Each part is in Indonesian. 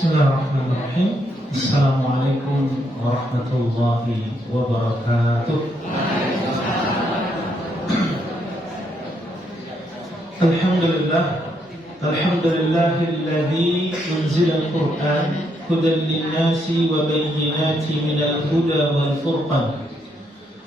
Bismillahirrahmanirrahim. Assalamualaikum warahmatullahi wabarakatuh. Alhamdulillahilladzi unzila al-Qur'an hudan lin-nasi wa bayyinatin minal huda wal furqan.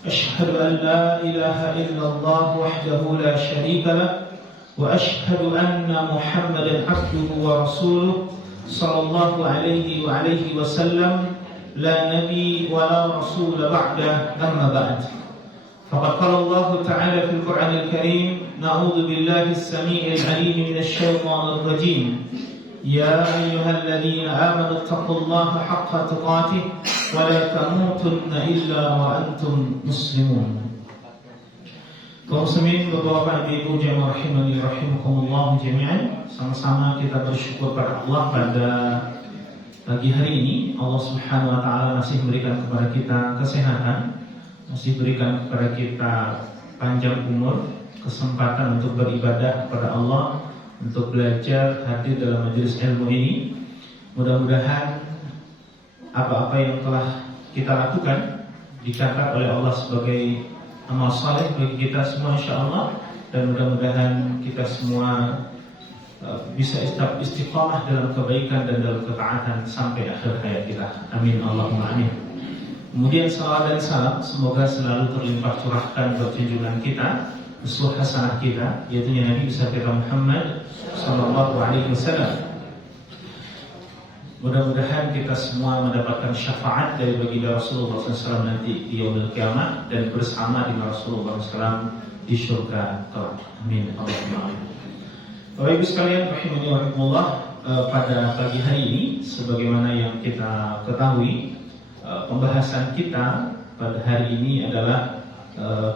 Ashhadu an la ilaha illallah wahdahu la syarika lah wa ashhadu anna Muhammadan abduhu wa rasuluh sallallahu alaihi wa alihi wasallam la nabi wa la rasul ba'da amma ba'd. Faqad qala Allah ta'ala fil Qur'anil Karim na'udzu billahi as-sami'il 'alim minasy syaithanir rajim. Ya ayyuhalladzina amanu taqullaha haqqa tuqatih wa la tamutunna illa wa antum muslimun. Kaum muslimin, Bapak-bapak, Ibu-ibu jemaah rahimani rahimakumullah jami'an, sama-sama kita bersyukur pada Allah pada pagi hari ini. Allah Subhanahu wa taala masih memberikan kepada kita kesehatan, masih berikan kepada kita panjang umur, kesempatan untuk beribadah kepada Allah, untuk belajar, hadir dalam majelis ilmu ini. Mudah-mudahan apa-apa yang telah kita lakukan dicatat oleh Allah sebagai amal saleh bagi kita semua insyaallah, dan mudah-mudahan kita semua bisa istiqamah dalam kebaikan dan dalam ketaatan sampai akhir hayat kita. Amin Allahumma amin. Kemudian salawat dan salam semoga selalu terlimpah curahkan buat junjungan kita, uswah hasanah kita, yaitu Nabi besar kita Muhammad sallallahu alaihi wasallam. Mudah-mudahan kita semua mendapatkan syafaat dari baginda Rasulullah SAW nanti di yaumil kiamat dan bersama dengan Rasulullah SAW di surga kelak. Amin Allahumma amin. Bapak Ibu sekalian rahimani wa rahimakumullah, pada pagi hari ini sebagaimana yang kita ketahui, pembahasan kita pada hari ini adalah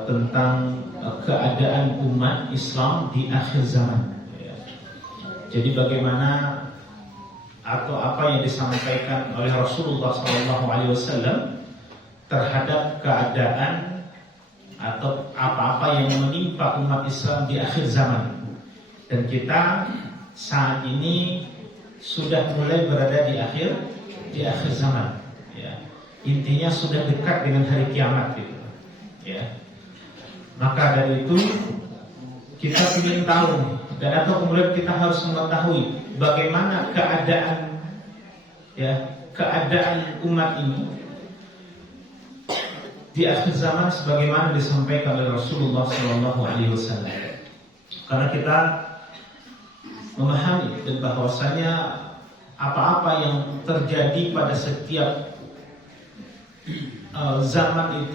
tentang keadaan umat Islam di akhir zaman. Jadi bagaimana atau apa yang disampaikan oleh Rasulullah SAW terhadap keadaan atau apa-apa yang menimpa umat Islam di akhir zaman. Dan kita saat ini sudah mulai berada di akhir zaman. Ya. Intinya sudah dekat dengan hari kiamat gitu. Ya. Maka dari itu kita ingin tahu dan atau kemudian kita harus mengetahui bagaimana keadaan umat ini di akhir zaman sebagaimana disampaikan oleh Rasulullah SAW. Karena kita memahami dan bahwasanya apa-apa yang terjadi pada setiap zaman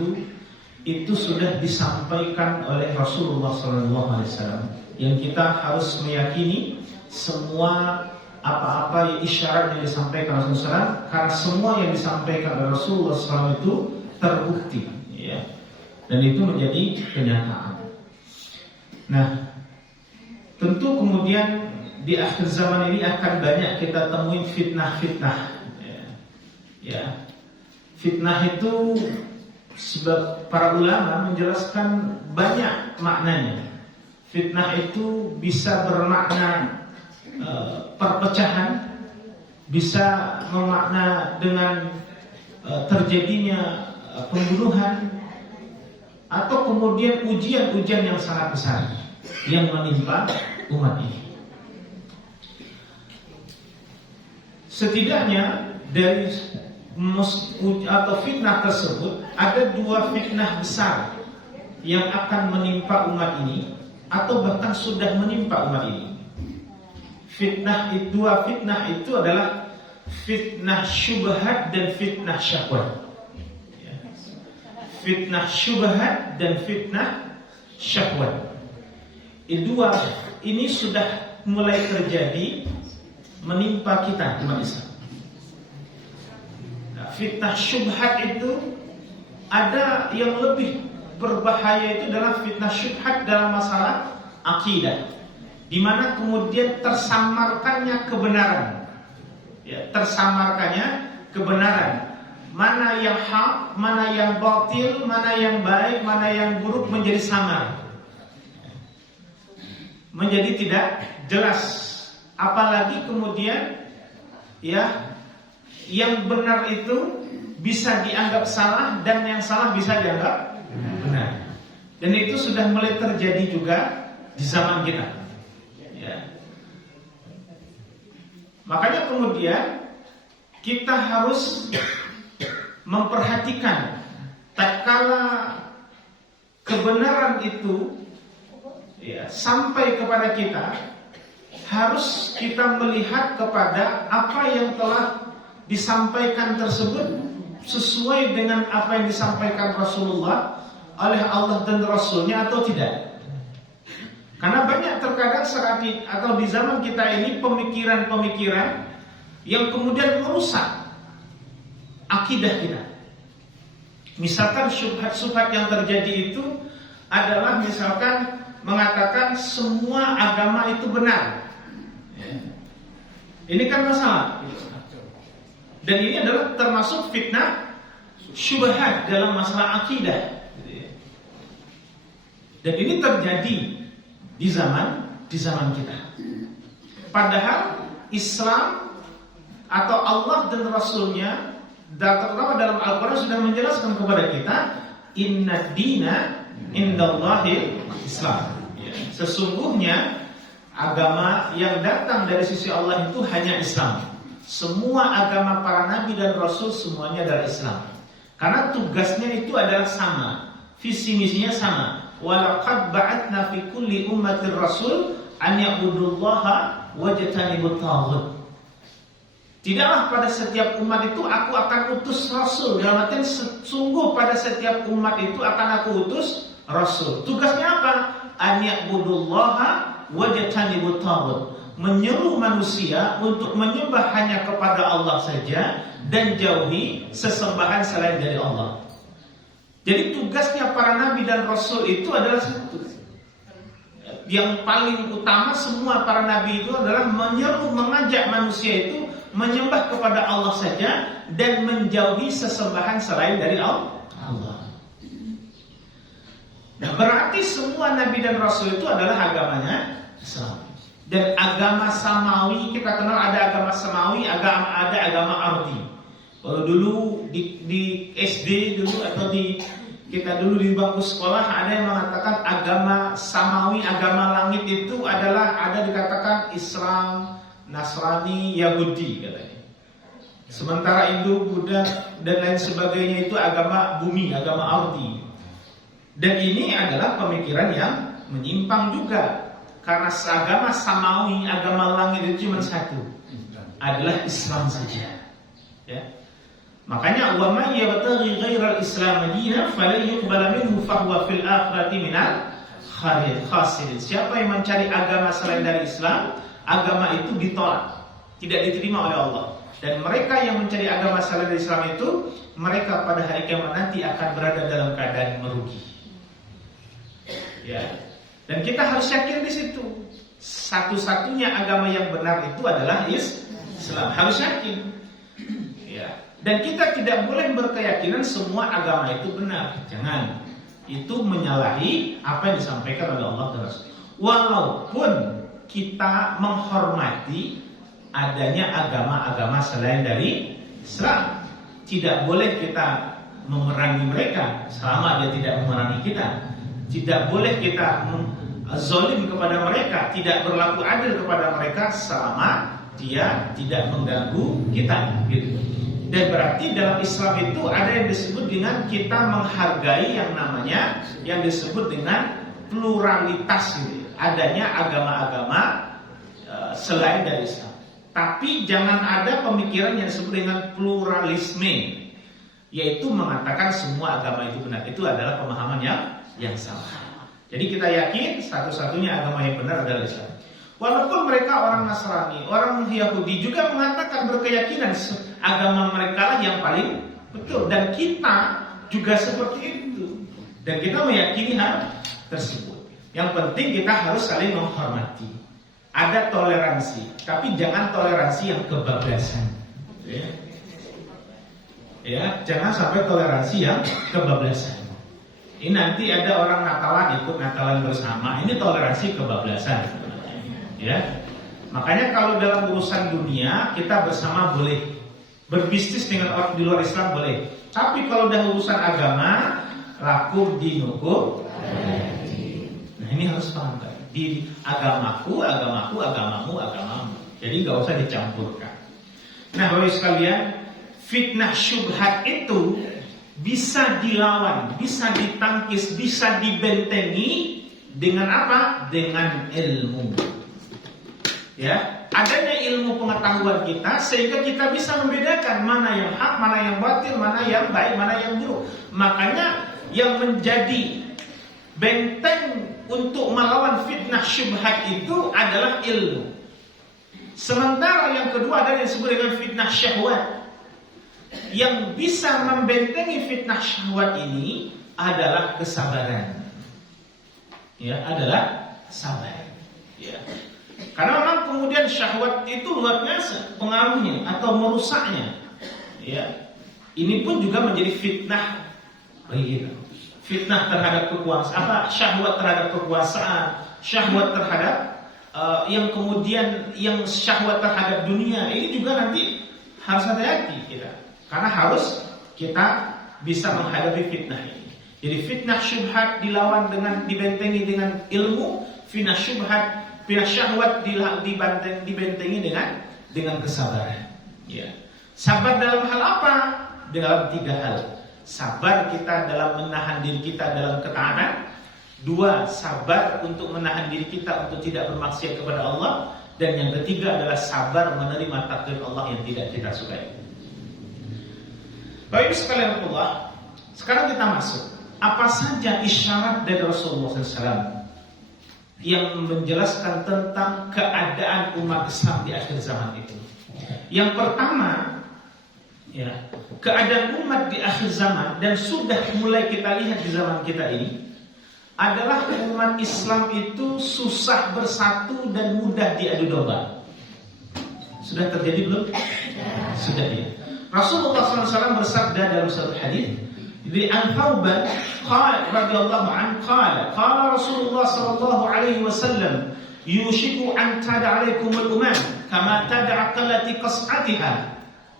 itu sudah disampaikan oleh Rasulullah SAW. Yang kita harus meyakini semua apa-apa isyarat yang disampaikan Rasulullah SAW, karena semua yang disampaikan oleh Rasulullah SAW itu terbukti, ya, dan itu menjadi kenyataan. Nah, tentu kemudian di akhir zaman ini akan banyak kita temuin fitnah-fitnah, ya. Fitnah itu sebab para ulama menjelaskan banyak maknanya. Fitnah itu bisa bermakna perpecahan, bisa memakna dengan terjadinya pembunuhan, atau kemudian ujian-ujian yang sangat besar yang menimpa umat ini. Setidaknya dari atau fitnah tersebut ada dua fitnah besar yang akan menimpa umat ini, atau bahkan sudah menimpa umat ini. Dua fitnah itu adalah fitnah syubhat dan fitnah syahwat. Fitnah syubhat dan fitnah syahwat. Dua ini sudah mulai terjadi menimpa kita umat Islam. Fitnah syubhat itu ada yang lebih berbahaya, itu adalah fitnah syubhat dalam masalah akidah, di mana kemudian tersamarkannya kebenaran, ya, tersamarkannya kebenaran, mana yang hak, mana yang batil, mana yang baik, mana yang buruk menjadi samar, menjadi tidak jelas. Apalagi kemudian ya yang benar itu bisa dianggap salah dan yang salah bisa dianggap benar. Dan itu sudah mulai terjadi juga di zaman kita. Ya. Makanya kemudian kita harus memperhatikan tatkala kebenaran itu ya, sampai kepada kita, harus kita melihat kepada apa yang telah disampaikan tersebut sesuai dengan apa yang disampaikan Rasulullah oleh Allah dan Rasulnya atau tidak. Karena banyak terkadang saat atau di zaman kita ini pemikiran-pemikiran yang kemudian merusak akidah kita. Misalkan syubhat-syubhat yang terjadi itu adalah misalkan mengatakan semua agama itu benar. Ini kan masalah. Dan ini adalah termasuk fitnah syubhat dalam masalah akidah. Dan ini terjadi di zaman kita. Padahal Islam atau Allah dan Rasulnya, terutama dalam Al-Quran sudah menjelaskan kepada kita, inna dina indallahil Islam. Sesungguhnya agama yang datang dari sisi Allah itu hanya Islam. Semua agama para nabi dan rasul semuanya adalah Islam. Karena tugasnya itu adalah sama, visi misinya sama. Walaqad ba'atna fi kulli ummatir rasul an ya'budullaha wajtanibut taghut. Tidaklah pada setiap umat itu aku akan utus rasul. Dalam artian sungguh pada setiap umat itu akan aku utus rasul. Tugasnya apa? An ya'budullaha wajtanibut taghut. Menyeru manusia untuk menyembah hanya kepada Allah saja dan jauhi sesembahan selain dari Allah. Jadi tugasnya para nabi dan rasul itu adalah satu. Yang paling utama semua para nabi itu adalah menyeru, mengajak manusia itu menyembah kepada Allah saja dan menjauhi sesembahan selain dari Allah. Nah, berarti semua nabi dan rasul itu adalah agamanya Islam. Dan agama samawi, kita kenal ada agama samawi, ada agama ardi. Kalau dulu di SD dulu atau kita dulu di bangku sekolah ada yang mengatakan agama samawi, agama langit itu adalah ada dikatakan Islam, Nasrani, Yahudi katanya. Sementara Hindu, Buddha dan lain sebagainya itu agama bumi, agama ardi. Dan ini adalah pemikiran yang menyimpang juga. Karena agama samawi, agama langit itu cuma satu, adalah Islam saja. Ya. Makanya wa may yabtaghi ghairal Islam dinan falan yuqbal minhu fa huwa fil akhirati minal khasirin. Siapa yang mencari agama selain dari Islam, agama itu ditolak, tidak diterima oleh Allah. Dan mereka yang mencari agama selain dari Islam itu, mereka pada hari kiamat nanti akan berada dalam keadaan merugi. Ya. Dan kita harus yakin di situ. Satu-satunya agama yang benar itu adalah Islam. Harus yakin. Ya. Dan kita tidak boleh berkeyakinan semua agama itu benar. Jangan. Itu menyalahi apa yang disampaikan oleh Allah dan Rasul. Walaupun kita menghormati adanya agama-agama selain dari Islam, tidak boleh kita memerangi mereka selama dia tidak memerangi kita. Tidak boleh kita zalim kepada mereka, tidak berlaku adil kepada mereka selama dia tidak mengganggu kita. Gitu. Dan berarti dalam Islam itu ada yang disebut dengan kita menghargai yang namanya yang disebut dengan pluralitas. Gitu. Adanya agama-agama selain dari Islam. Tapi jangan ada pemikiran yang disebut dengan pluralisme, yaitu mengatakan semua agama itu benar. Itu adalah pemahaman yang salah. Jadi kita yakin satu-satunya agama yang benar adalah Islam. Walaupun mereka orang Nasrani, orang Yahudi juga mengatakan berkeyakinan agama mereka lah yang paling betul. Dan kita juga seperti itu. Dan kita meyakini hal tersebut. Yang penting kita harus saling menghormati. Ada toleransi, tapi jangan toleransi yang kebablasan. Ya, jangan sampai toleransi yang kebablasan. Ini nanti ada orang Natalan ikut Natalan bersama. Ini toleransi kebablasan. Ya. Makanya kalau dalam urusan dunia kita bersama boleh. Berbisnis dengan orang di luar Islam boleh. Tapi kalau udah urusan agama, lakum dinukum. Nah ini harus paham kan? Di agamaku, agamamu. Jadi nggak usah dicampurkan. Nah Bapak sekalian, fitnah syubhat itu bisa dilawan, bisa ditangkis, bisa dibentengi dengan apa? Dengan ilmu. Ya, adanya ilmu pengetahuan kita sehingga kita bisa membedakan mana yang hak, mana yang batil, mana yang baik, mana yang buruk. Makanya yang menjadi benteng untuk melawan fitnah syubhat itu adalah ilmu. Sementara yang kedua adalah yang disebut dengan fitnah syahwat. Yang bisa membentengi fitnah syahwat ini adalah kesabaran. Ya, adalah sabar. Ya. Karena memang kemudian syahwat itu luar biasa pengaruhnya atau merusaknya. Ya. Ini pun juga menjadi fitnah bagi kita. Fitnah terhadap kekuasaan, syahwat terhadap kekuasaan, syahwat terhadap yang kemudian yang syahwat terhadap dunia. Ini juga nanti harus hati-hati kita. Karena harus kita bisa menghadapi fitnah ini. Jadi fitnah syubhat dilawan dengan dibentengi dengan ilmu, fitnah syahwat dibentengi dengan kesabaran. Ya. Sabar dalam hal apa? Dalam 3 hal. Sabar kita dalam menahan diri kita dalam ketaatan. 2, sabar untuk menahan diri kita untuk tidak bermaksiat kepada Allah. Dan yang ketiga adalah sabar menerima takdir Allah yang tidak kita sukai. Baik sekalian Allah, sekarang kita masuk. Apa saja isyarat dari Rasulullah SAW yang menjelaskan tentang keadaan umat Islam di akhir zaman itu? Yang pertama, ya, keadaan umat di akhir zaman dan sudah mulai kita lihat di zaman kita ini adalah umat Islam itu susah bersatu dan mudah diadu domba. Sudah terjadi belum? Sudah ya. Rasulullah SAW bersabda dalam satu hadis di An-Thawban radhiyallahu anhu qala Rasulullah sallallahu alaihi wasallam yushiku an tad'alaikum al-umam kama tad'a qallati qas'atiha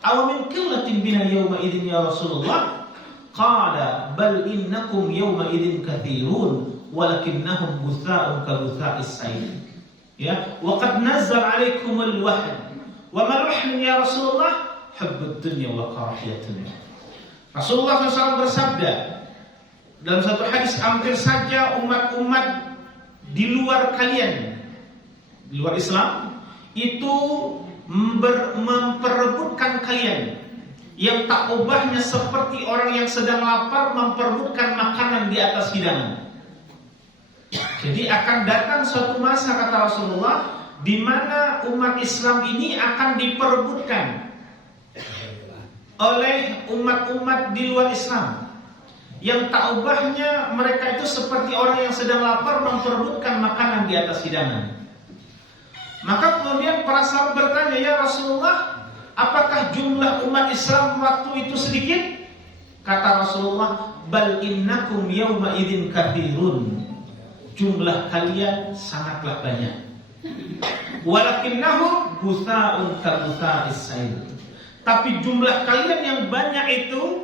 aw min qillatin bina yawma idzin ya Rasulullah qala bal innakum yawma idzin katsirun walakinnahum ghutha'un ka ghutha'is sayl ya wa qad nazzala alaikum al-wahd wa ma al-wahd ya Rasulullah hubbud dunya wa karahiyatun. Rasulullah SAW bersabda dalam satu hadis, hampir saja umat-umat di luar kalian, di luar Islam, itu memperebutkan kalian. Yang tak ubahnya seperti orang yang sedang lapar memperebutkan makanan di atas hidangan. Jadi akan datang suatu masa, kata Rasulullah, di mana umat Islam ini akan diperebutkan oleh umat-umat di luar Islam. Yang tak ubahnya mereka itu seperti orang yang sedang lapar memperebutkan makanan di atas hidangan. Maka kemudian para sahabat bertanya, ya Rasulullah, apakah jumlah umat Islam waktu itu sedikit? Kata Rasulullah, bal innakum yawma idzin katsirun. Jumlah kalian sangatlah banyak. Walakinnahum ghutha'un ka ghutha'is sayl. Tapi jumlah kalian yang banyak itu,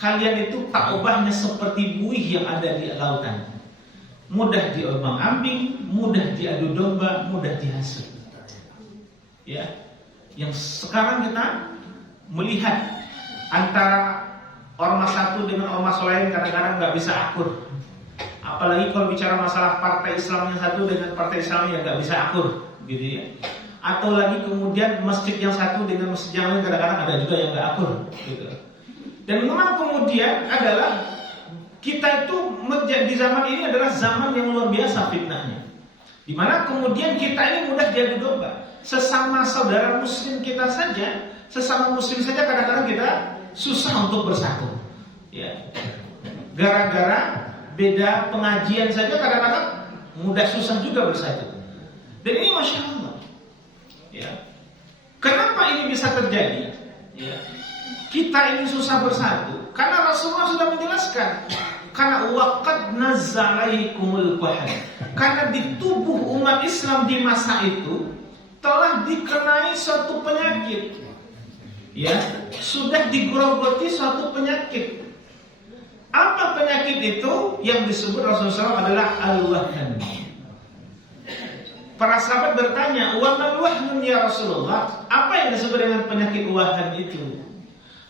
kalian itu tak ubahnya seperti buih yang ada di lautan. Mudah diombang-ambing, mudah diadu domba, mudah dihasut. Ya, yang sekarang kita melihat antara ormas satu dengan ormas lain kadang-kadang nggak bisa akur. Apalagi kalau bicara masalah partai Islam yang satu dengan partai Islam yang nggak bisa akur, gitu ya. Atau lagi kemudian masjid yang satu dengan masjid yang lain kadang-kadang ada juga yang nggak akur, gitu. Dan memang kemudian adalah kita itu di zaman ini adalah zaman yang luar biasa fitnahnya, di mana kemudian kita ini mudah diadu domba. Sesama saudara muslim kita saja, sesama muslim saja kadang-kadang kita susah untuk bersatu. Ya, gara-gara beda pengajian saja kadang-kadang mudah susah juga bersatu. Dan ini masya Allah. Ya. Kenapa ini bisa terjadi? Ya. Kita ini susah bersatu karena Rasulullah sudah menjelaskan. Karena waqad nazzalaikumul wahd. Karena di tubuh umat Islam di masa itu telah dikenai suatu penyakit. ya, sudah digerogoti suatu penyakit. Apa penyakit itu? Yang disebut Rasulullah SAW adalah al-wahn. Para sahabat bertanya, wa mal wahnun ya Rasulullah? Apa yang disebut dengan penyakit wahan itu?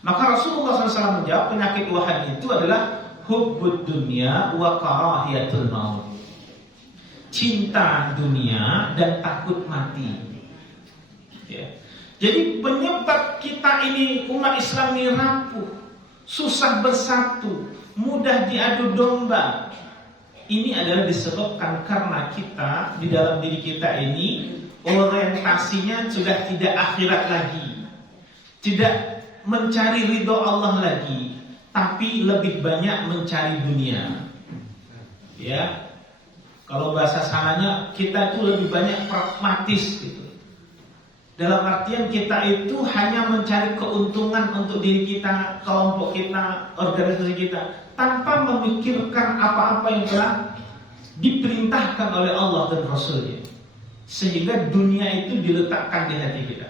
Maka Rasulullah SAW menjawab, penyakit wahan itu adalah hubbud dunya wa karahiyatul maut. Cinta dunia dan takut mati. Ya. Jadi penyebab kita ini, umat Islam ini rapuh, susah bersatu, mudah diadu domba. Ini adalah disebabkan karena kita, di dalam diri kita ini, orientasinya sudah tidak akhirat lagi, tidak mencari ridho Allah lagi, tapi lebih banyak mencari dunia. Ya, kalau bahasa sananya kita itu lebih banyak pragmatis gitu. Dalam artian kita itu hanya mencari keuntungan untuk diri kita, kelompok kita, organisasi kita, tanpa memikirkan apa-apa yang telah diperintahkan oleh Allah dan Rasulnya. Sehingga dunia itu diletakkan di hati kita.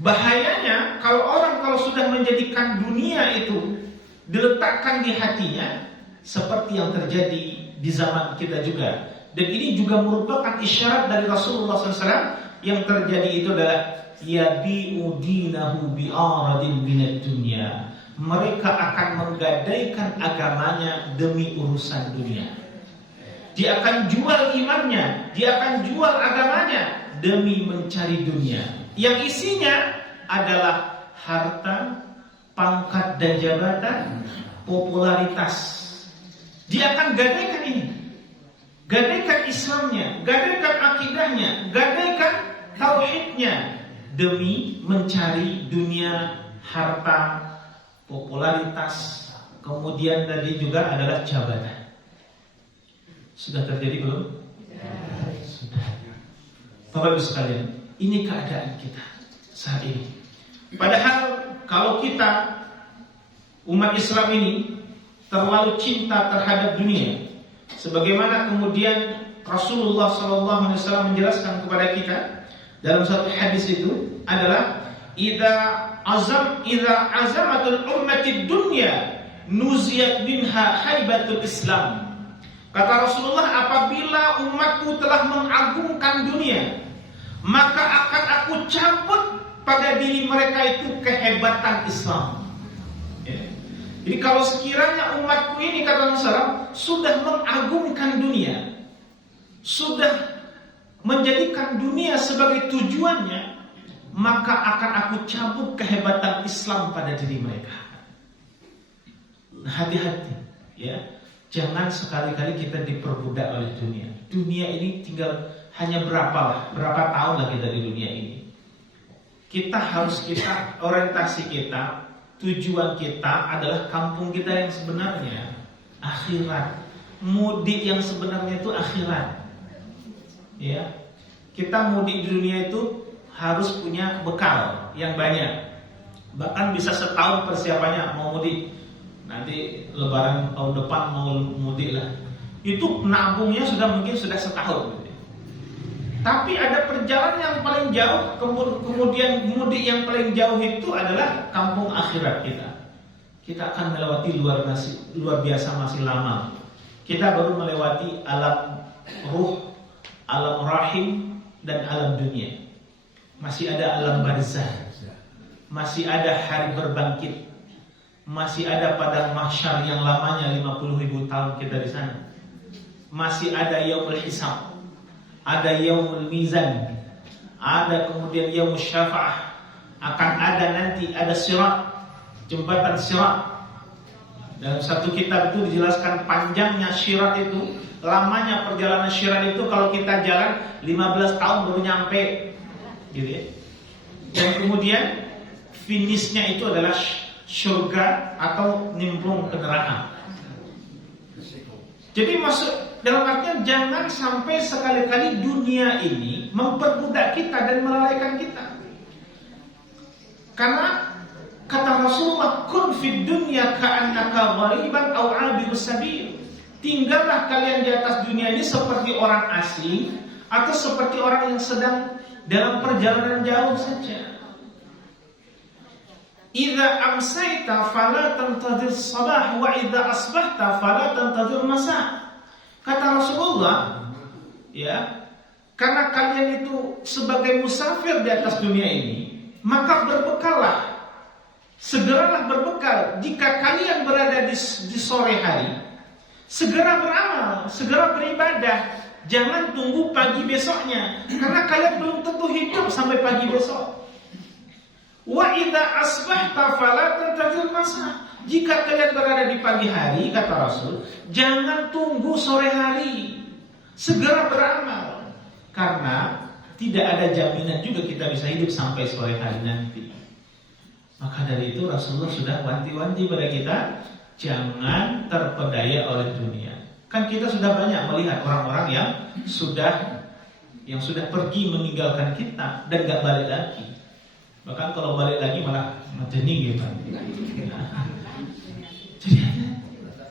Bahayanya kalau sudah menjadikan dunia itu diletakkan di hatinya, seperti yang terjadi di zaman kita juga. Dan ini juga merupakan isyarat dari Rasulullah SAW. Yang terjadi itu adalah yabi'u dinahu bi'aradin minad dunya. Mereka akan menggadaikan agamanya demi urusan dunia. Dia akan jual imannya, dia akan jual agamanya demi mencari dunia. Yang isinya adalah harta, pangkat dan jabatan, popularitas. Dia akan gadaikan ini. Gadaikan Islamnya, gadaikan akidahnya, gadaikan tauhidnya demi mencari dunia, harta, popularitas, kemudian tadi juga adalah jabatan. Sudah terjadi belum? Sudah. Bapak Ibu sekalian, ini keadaan kita saat ini. Padahal kalau kita umat Islam ini terlalu cinta terhadap dunia, sebagaimana kemudian Rasulullah SAW menjelaskan kepada kita dalam satu hadis itu adalah idza azamatul ummati dunya nuziyat minha haibatul Islam. Kata Rasulullah, apabila umatku telah mengagungkan dunia, maka akan aku cabut pada diri mereka itu kehebatan Islam. Ya. Jadi kalau sekiranya umatku ini, kata Rasulullah, sudah mengagungkan dunia, sudah menjadikan dunia sebagai tujuannya, maka akan aku cabut kehebatan Islam pada diri mereka. Hati-hati, ya. Jangan sekali-kali kita diperbudak oleh dunia. Dunia ini tinggal hanya berapa tahun lagi dari dunia ini. Orientasi kita, tujuan kita adalah kampung kita yang sebenarnya, akhirat. Mudik yang sebenarnya itu akhirat. Ya, kita mudik di dunia itu harus punya bekal yang banyak. Bahkan bisa setahun persiapannya mau mudik. Nanti Lebaran tahun depan mau mudik lah. Itu nabungnya mungkin sudah setahun. Tapi ada perjalanan yang paling jauh, kemudian mudik yang paling jauh itu adalah kampung akhirat kita. Kita akan melewati luar biasa masih lama. Kita baru melewati alam ruh, alam rahim, dan alam dunia. Masih ada alam barzah. Masih ada hari berbangkit. Masih ada padang mahsyar yang lamanya 50.000 tahun kita di sana. Masih ada yaumul hisab, ada yaumul mizan, ada kemudian yaumul syafa'ah. Akan ada nanti ada sirat, jembatan sirat. Dalam satu kitab itu dijelaskan panjangnya sirat itu, lamanya perjalanan sirat itu kalau kita jalan 15 tahun baru nyampe, gitu ya. Dan kemudian finishnya itu adalah surga atau nimplung ke neraka. Jadi maksud dalam artian jangan sampai sekali-kali dunia ini memperbudak kita dan melalaikan kita. Karena kata Rasulullah, kun fid dunya ka'annaka ghariban aw 'abirus sabil. Tinggallah kalian di atas dunia ini seperti orang asing atau seperti orang yang sedang dalam perjalanan jauh saja. idza amsayta fala tantadhir sabah wa idza asbahta fala tantadhir masa. Kata Rasulullah, ya, karena kalian itu sebagai musafir di atas dunia ini, maka berbekallah. Segeralah berbekal. Jika kalian berada di sore hari, segera beramal, segera beribadah. Jangan tunggu pagi besoknya, karena kalian belum tentu hidup sampai pagi besok. Wa idza asbahta fala tantazir masa. Jika kalian berada di pagi hari, kata Rasul, jangan tunggu sore hari. Segera beramal. Karena tidak ada jaminan juga kita bisa hidup sampai sore hari nanti. Maka dari itu Rasulullah sudah wanti-wanti pada kita, jangan terpedaya oleh dunia. Kan kita sudah banyak melihat orang-orang yang sudah pergi meninggalkan kita dan gak balik lagi. Bahkan kalau balik lagi malah menjening gitu. Jadi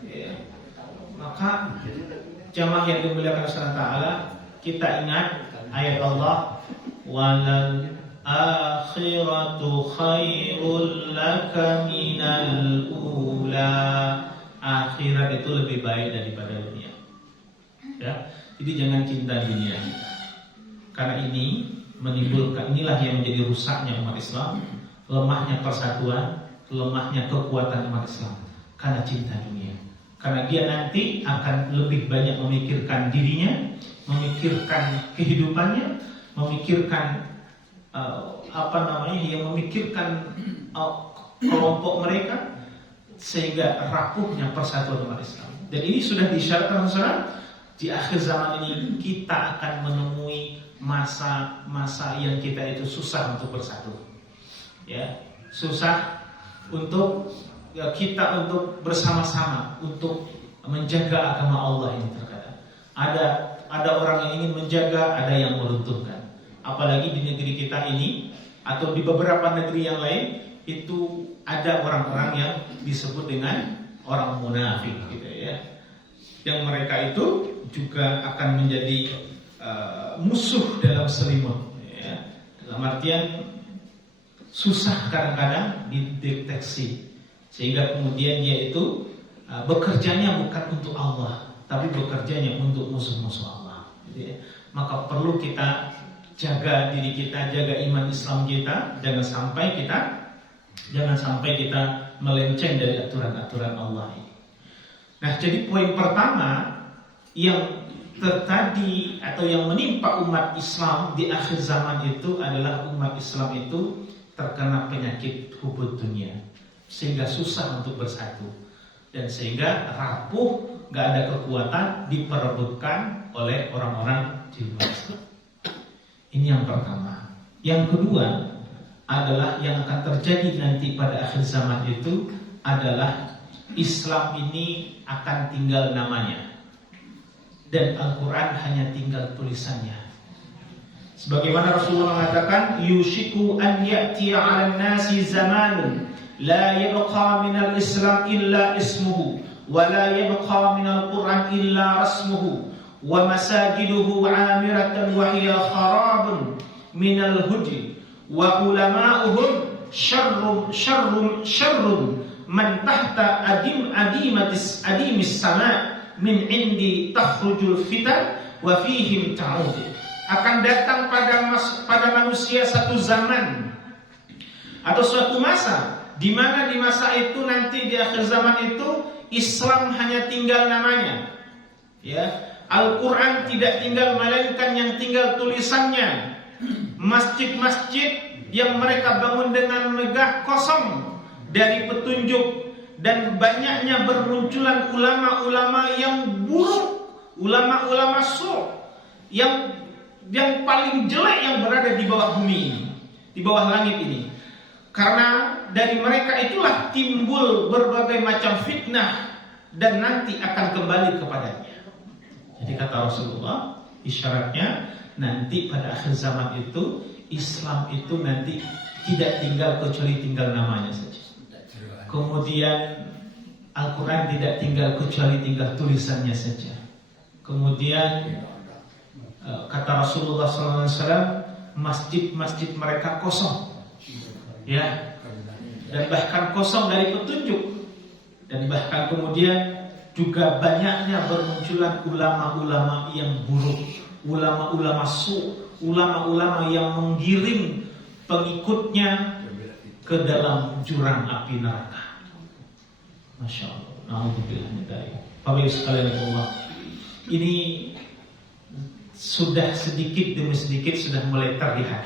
ya, maka jamaah yang dimuliakan Allah Taala, kita ingat ayat Allah, walal akhiratu khairul laka minal ula. Akhirat itu lebih baik daripada dunia. Ya, jadi jangan cinta dunia. Karena ini menimbulkan, inilah yang menjadi rusaknya umat Islam, lemahnya persatuan, lemahnya kekuatan umat Islam karena cinta dunia. Karena dia nanti akan lebih banyak memikirkan dirinya, memikirkan kehidupannya, memikirkan memikirkan kelompok mereka, sehingga rapuhnya persatuan umat Islam. Dan ini sudah disyaratkan di akhir zaman ini kita akan menemui masa-masa yang kita itu susah untuk bersatu. Ya, susah untuk kita untuk bersama-sama untuk menjaga agama Allah ini terkadang. Ada orang yang ingin menjaga, ada yang meruntuhkan. Apalagi di negeri kita ini atau di beberapa negeri yang lain, itu ada orang-orang yang disebut dengan orang munafik gitu ya. Yang mereka itu juga akan menjadi musuh dalam selimut ya. Dalam artian susah kadang-kadang dideteksi, sehingga kemudian dia itu bekerjanya bukan untuk Allah, tapi bekerjanya untuk musuh-musuh Allah gitu ya. Maka perlu kita jaga diri kita, jaga iman Islam kita, jangan sampai kita melenceng dari aturan-aturan Allah ini. Nah, jadi poin pertama yang terjadi atau yang menimpa umat Islam di akhir zaman itu adalah umat Islam itu terkena penyakit hubud dunia, sehingga susah untuk bersatu dan sehingga rapuh, gak ada kekuatan, diperebutkan oleh orang-orang di luar Islam. Ini yang pertama. Yang kedua adalah yang akan terjadi nanti pada akhir zaman itu adalah Islam ini akan tinggal namanya dan Al-Quran hanya tinggal tulisannya. Sebagaimana Rasulullah mengatakan, yushiku an ya'tiya 'alan nasi zamanun la yabqa minal Islam illa ismuhu wa la yabqa minal Quran illa rasmuhu wa masajiduhu 'amiratan wa hiya kharabun minal hudi wa ulama'uhum syarrun man tahta adimis sama min indi takhrujul fitan wa fihim ta'ud. Akan datang pada manusia satu zaman atau suatu masa di mana di masa itu nanti di akhir zaman itu Islam hanya tinggal namanya. Ya, Al-Quran tidak tinggal melainkan yang tinggal tulisannya. Masjid-masjid yang mereka bangun dengan megah kosong dari petunjuk, dan banyaknya bermunculan ulama-ulama yang buruk, ulama-ulama su' yang paling jelek yang berada di bawah bumi ini, di bawah langit ini. Karena dari mereka itulah timbul berbagai macam fitnah dan nanti akan kembali kepadanya. Jadi kata Rasulullah, isyaratnya nanti pada akhir zaman itu Islam itu nanti tidak tinggal kecuali tinggal namanya saja. Kemudian Al-Quran tidak tinggal kecuali tinggal tulisannya saja. Kemudian kata Rasulullah SAW, masjid-masjid mereka kosong, ya. dan bahkan kosong dari petunjuk. Dan bahkan kemudian juga banyaknya bermunculan ulama-ulama yang buruk, ulama-ulama ulama-ulama yang menggiring pengikutnya ke dalam jurang api neraka. Masya Allah. Alhamdulillah. Bapak Ibu sekalian Allah, ini sudah sedikit demi sedikit sudah mulai terlihat.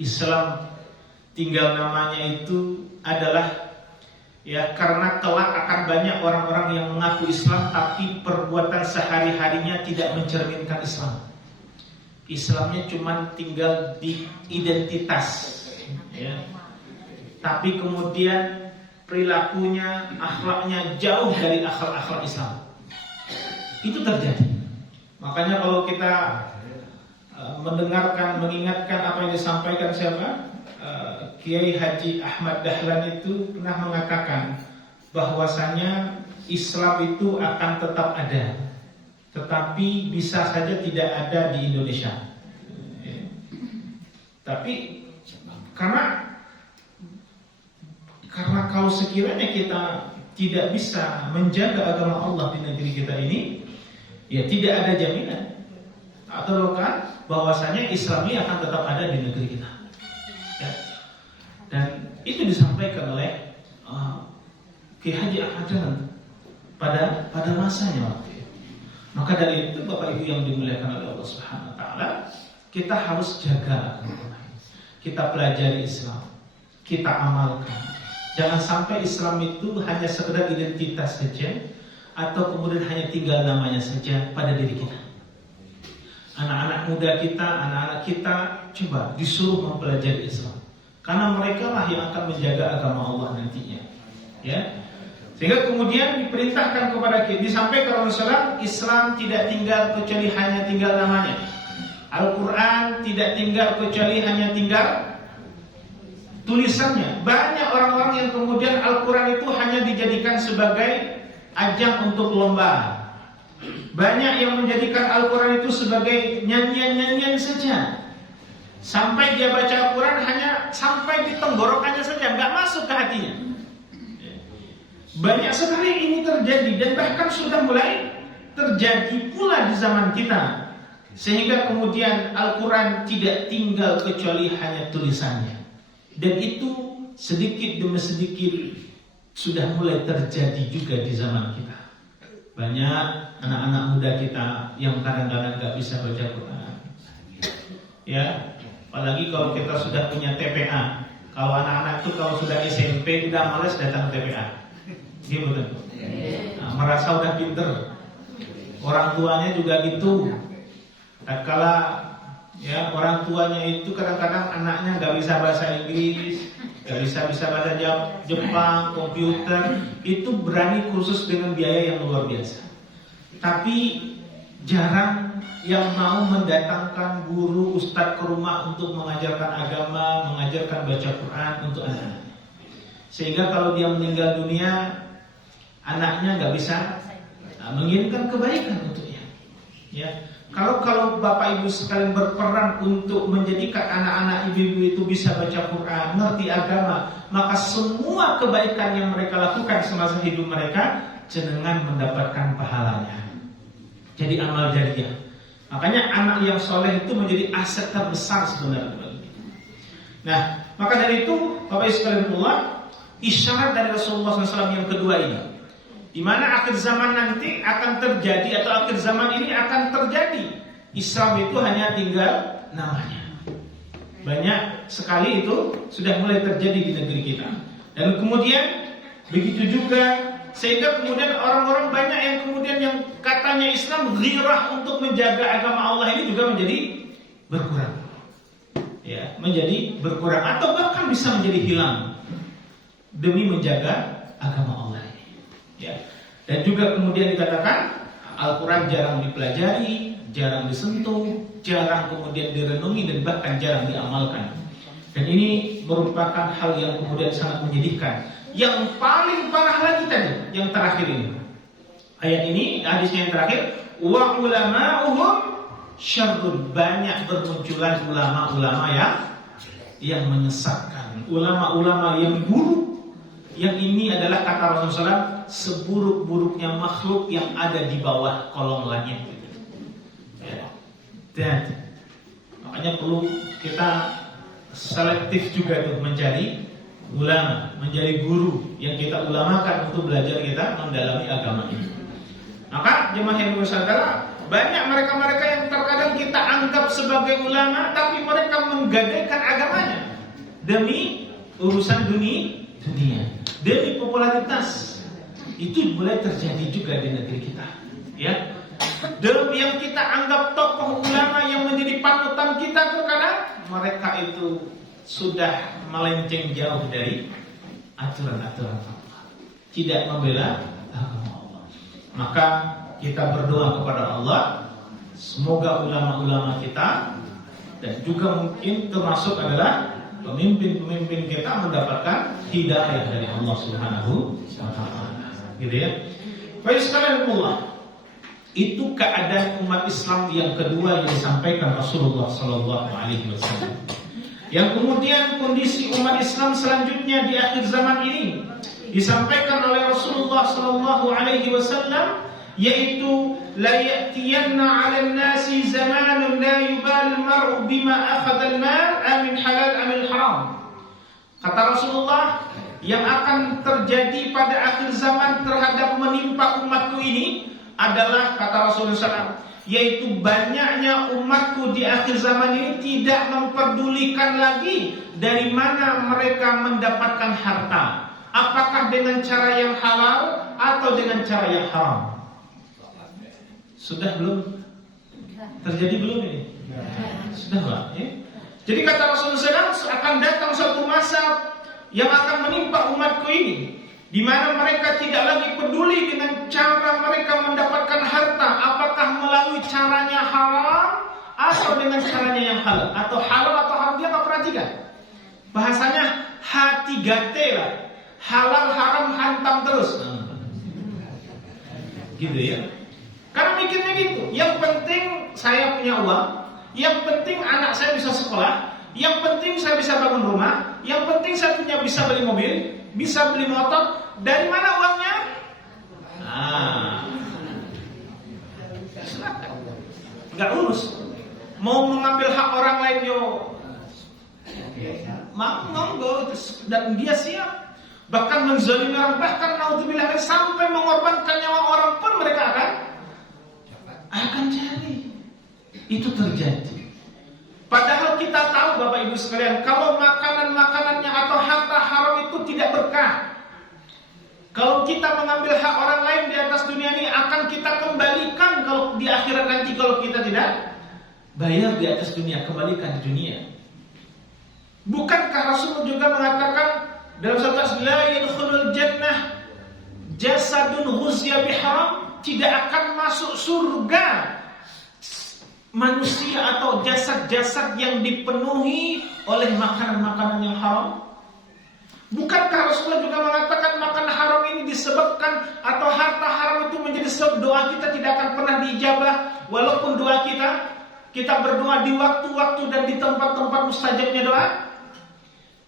Islam tinggal namanya itu adalah ya karena kelak akan banyak orang-orang yang mengaku Islam tapi perbuatan sehari-harinya tidak mencerminkan Islam. Islamnya cuma tinggal di identitas, ya. Tapi kemudian perilakunya, akhlaknya jauh dari akhlak-akhlak Islam. Itu terjadi. Makanya kalau kita mengingatkan apa yang disampaikan siapa? Kiai Haji Ahmad Dahlan itu pernah mengatakan bahwasanya Islam itu akan tetap ada, tetapi bisa saja tidak ada di Indonesia. Tapi karena kalau sekiranya kita tidak bisa menjaga agama Allah di negeri kita ini, ya tidak ada jaminan atau kan bahwasanya Islam ini akan tetap ada di negeri kita. Ya. Dan itu disampaikan oleh Kiai Haji Ahmad Dahlan pada masanya waktu itu. Maka dari itu Bapak Ibu yang dimuliakan oleh Allah Subhanahu wa taala, kita harus jaga agama. Kita pelajari Islam, kita amalkan. Jangan sampai Islam itu hanya sekedar identitas saja atau kemudian hanya tinggal namanya saja pada diri kita. Anak-anak muda kita, anak-anak kita coba disuruh mempelajari Islam. Karena mereka lah yang akan menjaga agama Allah nantinya. Ya. Sehingga kemudian diperintahkan kepada kita, disampaikan Rasulullah, Islam tidak tinggal kecuali hanya tinggal namanya. Al-Quran tidak tinggal kecuali hanya tinggal tulisannya. Banyak orang-orang yang kemudian Al-Quran itu hanya dijadikan sebagai ajang untuk lomba. Banyak yang menjadikan Al-Quran itu sebagai nyanyian-nyanyian saja. Sampai dia baca Al-Quran hanya sampai di tenggorokannya saja, nggak masuk ke hatinya. Banyak sekali ini terjadi dan bahkan sudah mulai terjadi pula di zaman kita. Sehingga kemudian Al-Quran tidak tinggal kecuali hanya tulisannya. Dan itu sedikit demi sedikit sudah mulai terjadi juga di zaman kita. Banyak anak-anak muda kita yang kadang-kadang gak bisa baca Quran. Ya, apalagi kalau kita sudah punya TPA. Kalau anak-anak itu kalau sudah SMP udah malas datang TPA. Iya betul. Nah, merasa udah pinter. Orang tuanya juga gitu. Tatkala ya orang tuanya itu kadang-kadang anaknya nggak bisa bahasa Inggris, nggak bisa bahasa Jepang, komputer, itu berani kursus dengan biaya yang luar biasa. Tapi jarang yang mau mendatangkan guru ustadz ke rumah untuk mengajarkan agama, mengajarkan baca Quran untuk anak-anaknya. Sehingga kalau dia meninggal dunia, anaknya nggak bisa menginginkan kebaikan untuknya. Ya. Kalau Bapak Ibu sekalian berperan untuk menjadikan anak-anak ibu-ibu itu bisa baca Quran, ngerti agama, maka semua kebaikan yang mereka lakukan semasa hidup mereka jenengan mendapatkan pahalanya. Jadi amal jariah. Makanya anak yang soleh itu menjadi aset terbesar sebenarnya bagi kita. Nah, maka dari itu Bapak Ibu sekalian Allah, isyarat dari Rasulullah SAW yang kedua ini, di mana akhir zaman nanti akan terjadi atau akhir zaman ini akan terjadi. Islam itu hanya tinggal namanya. Banyak sekali itu sudah mulai terjadi di negeri kita. Dan kemudian begitu juga sehingga kemudian orang-orang banyak yang kemudian yang katanya Islam ghirah untuk menjaga agama Allah ini juga menjadi berkurang. Ya, menjadi berkurang atau bahkan bisa menjadi hilang demi menjaga agama Allah. Ya. Dan juga kemudian dikatakan Al-Quran jarang dipelajari, jarang disentuh, jarang kemudian direnungi dan bahkan jarang diamalkan. Dan ini merupakan hal yang kemudian sangat menyedihkan. Yang paling parah lagi tadi, yang terakhir ini. Ayat ini, hadisnya yang terakhir, wa ulama'uhum syarrun, banyak bermunculan ulama-ulama yang menyesatkan, ulama-ulama yang buruk. Yang ini adalah kata Rasulullah SAW, seburuk-buruknya makhluk yang ada di bawah kolong langit. Ya. Dan makanya perlu kita selektif juga tuh mencari ulama, menjadi guru yang kita ulamakan untuk belajar kita mendalami agama ini. Maka jemaah yang bersaudara, banyak mereka-mereka yang terkadang kita anggap sebagai ulama, tapi mereka menggadaikan agamanya demi urusan dunia, demi popularitas. Itu boleh terjadi juga di negeri kita, ya. Dalam yang kita anggap tokoh ulama yang menjadi panutan kita, terkadang mereka itu sudah melenceng jauh dari aturan-aturan Allah, tidak membela agama Allah. Maka kita berdoa kepada Allah, semoga ulama-ulama kita dan juga mungkin termasuk adalah pemimpin-pemimpin kita mendapatkan hidayah dari Allah Subhanahu wa taala. Gitu ya. Baik sekalian Allah, itu keadaan umat Islam yang kedua yang disampaikan Rasulullah sallallahu alaihi wasallam. Yang kemudian kondisi umat Islam selanjutnya di akhir zaman ini disampaikan oleh Rasulullah sallallahu alaihi wasallam, yaitu la ya'tiyanna 'alan nasi zamanun la yubal mar'u bima akhadha al-mal amin halal amin haram. Kata Rasulullah, yang akan terjadi pada akhir zaman terhadap menimpa umatku ini adalah, kata Rasulullah SAW, yaitu banyaknya umatku di akhir zaman ini tidak memperdulikan lagi dari mana mereka mendapatkan harta, apakah dengan cara yang halal atau dengan cara yang haram. Sudah belum? Terjadi belum ini? Sudah lah, ya? Jadi kata Rasulullah SAW, akan datang suatu masa yang akan menimpa umatku ini, di mana mereka tidak lagi peduli dengan cara mereka mendapatkan harta, apakah melalui caranya haram atau dengan caranya yang halal, atau halal atau haram. Dia nggak perhatikan. Bahasanya H3T lah, halal haram hantam terus. Gitu ya. Karena mikirnya gitu. Yang penting saya punya uang, yang penting anak saya bisa sekolah, yang penting saya bisa bangun rumah, yang penting saya bisa beli mobil, bisa beli motor. Dari mana uangnya? Nggak urus. Mau mengambil hak orang lain, yo monggo, dan dia siap. Bahkan menzalimi orang, bahkan naudzubillah sampai mengorbankan nyawa orang pun mereka akan cari. Itu terjadi. Padahal kita tahu Bapak Ibu sekalian, kalau makanan-makanannya atau harta haram itu tidak berkah. Kalau kita mengambil hak orang lain di atas dunia ini, akan kita kembalikan kalau di akhirat nanti. Kalau kita tidak bayar di atas dunia, kembalikan di dunia. Bukankah Rasul juga mengatakan dalam satu hadis, la yadkhulul jannah jasadun ghuzya biharam, tidak akan masuk surga manusia atau jasad-jasad yang dipenuhi oleh makanan-makanan yang haram. Bukankah Rasulullah juga mengatakan makan haram ini disebabkan, atau harta haram itu menjadi sebab doa kita tidak akan pernah diijabah, walaupun doa kita berdoa di waktu-waktu dan di tempat-tempat mustajabnya doa.